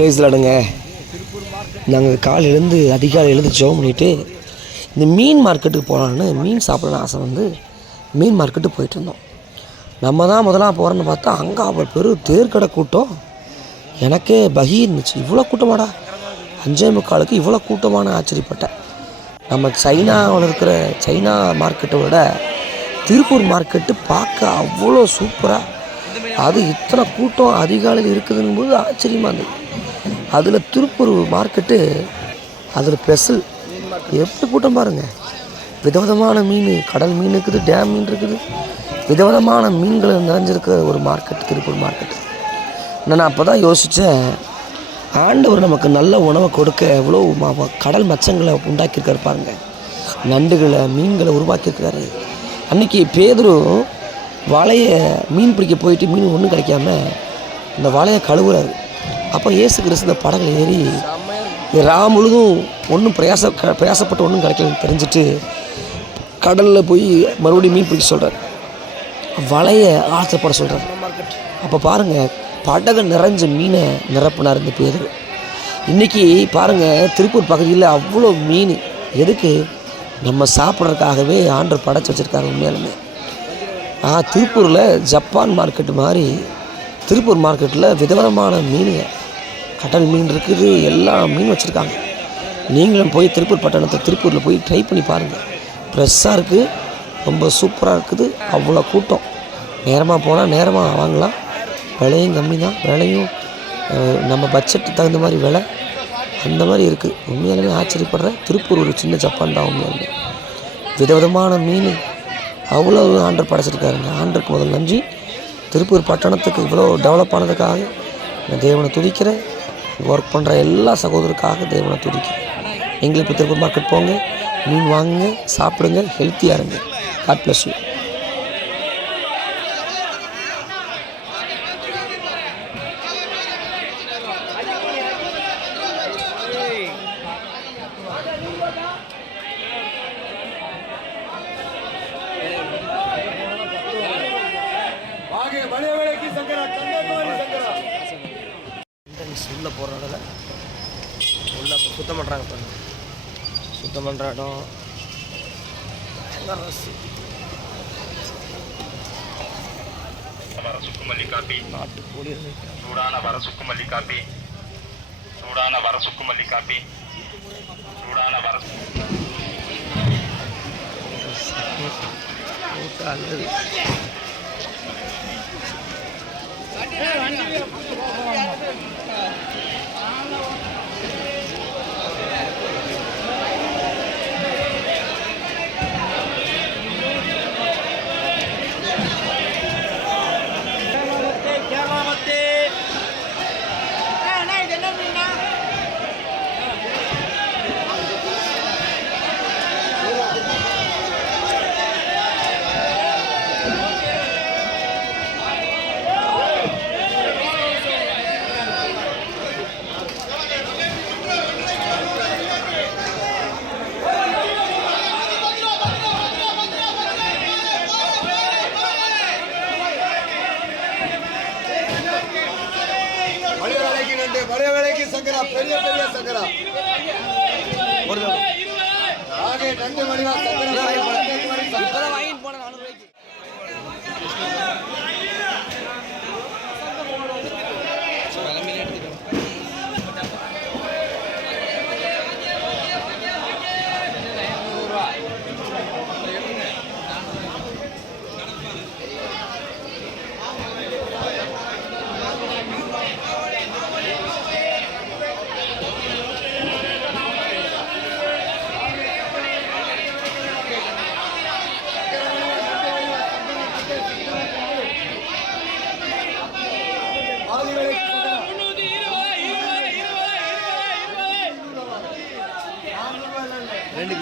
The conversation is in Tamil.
ப்ரைஸில் அடுங்க. நாங்கள் காலையிலேருந்து அதிகாலை எழுந்து ஜெபம் பண்ணிவிட்டு இந்த மீன் மார்க்கெட்டுக்கு போகலான்னு மீன் சாப்பிடணும்னு ஆசை வந்து மீன் மார்க்கெட்டுக்கு போயிட்டு இருந்தோம். நம்ம தான் முதலாக போகிறோன்னு பார்த்தா அங்கே அவள் பெரும் தேர்க்கடை கூட்டம். எனக்கே பகி இருந்துச்சு, இவ்வளோ கூட்டமாடா 5:45 இவ்வளோ கூட்டமான ஆச்சரியப்பட்டேன். நம்ம சைனாவில் இருக்கிற சைனா மார்க்கெட்டை விட திருப்பூர் மார்க்கெட்டு பார்க்க அவ்வளோ சூப்பராக, அது இத்தனை கூட்டம் அதிகாலையில் இருக்குதுன்னு போது ஆச்சரியமாக இருந்தது. அதில் திருப்பூர் மார்க்கெட்டு அதில் ஸ்பெஷல் எப்படி கூட்டம் பாருங்கள். விதவிதமான மீன், கடல் மீன் இருக்குது, டேம் மீன் இருக்குது, விதவிதமான மீன்கள் நிறைஞ்சிருக்கிற ஒரு மார்க்கெட் திருப்பூர் மார்க்கெட்டு. நான் அப்போ தான் யோசித்தேன், ஆண்டவர் நமக்கு நல்ல உணவை கொடுக்க எவ்வளோ கடல் மச்சங்களை உண்டாக்கியிருக்காரு பாருங்க, நண்டுகளை மீன்களை உருவாக்கியிருக்கிறாரு. அன்றைக்கி பேதுரு வலையை மீன் பிடிக்க போயிட்டு மீன் ஒன்றும் கிடைக்காம இந்த வலையை கழுவுறாரு. அப்போ இயேசு கிறிஸ்து இந்த படகுல ஏறி முழுதும் ஒன்றும் பிரயாசப்பட்டு ஒன்றும் கிடைக்கலன்னு தெரிஞ்சுட்டு கடலில் போய் மறுபடியும் மீன் பிடிக்க சொல்கிறார், வலையை ஆசைப்பட சொல்கிறார். அப்போ பாருங்கள், படகு நிறைஞ்ச மீனை நிரப்பினார் இந்த பேர். இன்றைக்கி பாருங்கள், திருப்பூர் பகுதியில் அவ்வளோ மீன் எதுக்கு? நம்ம சாப்பிட்றதுக்காகவே ஆண்டவர் படைச்சி வச்சுருக்காங்க உண்மையாலுமே. திருப்பூரில் ஜப்பான் மார்க்கெட்டு மாதிரி திருப்பூர் மார்க்கெட்டில் விதவிதமான மீனுங்க, கடல் மீன் இருக்குது, எல்லா மீன் வச்சுருக்காங்க. நீங்களும் போய் திருப்பூர் திருப்பூரில் போய் ட்ரை பண்ணி பாருங்கள். ஃப்ரெஷ்ஷாக இருக்குது, ரொம்ப சூப்பராக இருக்குது. அவ்வளோ கூட்டம். நேரமாக போனால் நேரமாக வாங்கலாம், விலையும் கம்மி தான். விலையும் நம்ம பட்ஜெட்டுக்கு தகுந்த மாதிரி விலை அந்த மாதிரி இருக்குது. உண்மையாலுமே ஆச்சரியப்படுறேன். திருப்பூர் ஒரு சின்ன ஜப்பான் தான். உண்மையாலுமே விதவிதமான மீன் அவ்வளோ ஆண்டர் படைச்சிருக்காருங்க. ஆண்டருக்கு முதல் நன்றி. திருப்பூர் பட்டணத்துக்கு இவ்வளோ டெவலப் ஆனதுக்காக நான் தேவனை துதிக்கிறேன். ஒர்க் பண்ணுற எல்லா சகோதரருக்காக தேவனை துதிக்கிறேன். நீங்களும் இப்போ திருப்பூர் மார்க்கெட் போங்க, மீன் வாங்குங்க, சாப்பிடுங்க, ஹெல்த்தியாக இருங்க. God bless you. உள்ளே போகிற இடத்துல உள்ளே சுத்தம் பண்ணுறாங்க பாருங்க. சுத்தம் பண்ணுற இடம் வரசுக்குமல்லி காப்பி, நாட்டுக்கோழி, சூடான வரசுக்குமல்லி காப்பி, சூடான வரசுக்குமல்லி காப்பி, சூடான அல்லது बड़े वेले की संकरा பெரிய பெரிய संकरा आगे नंदे मणिवा संकरा वाइन போன 400 ரூபாய்க்கு ரெண்டு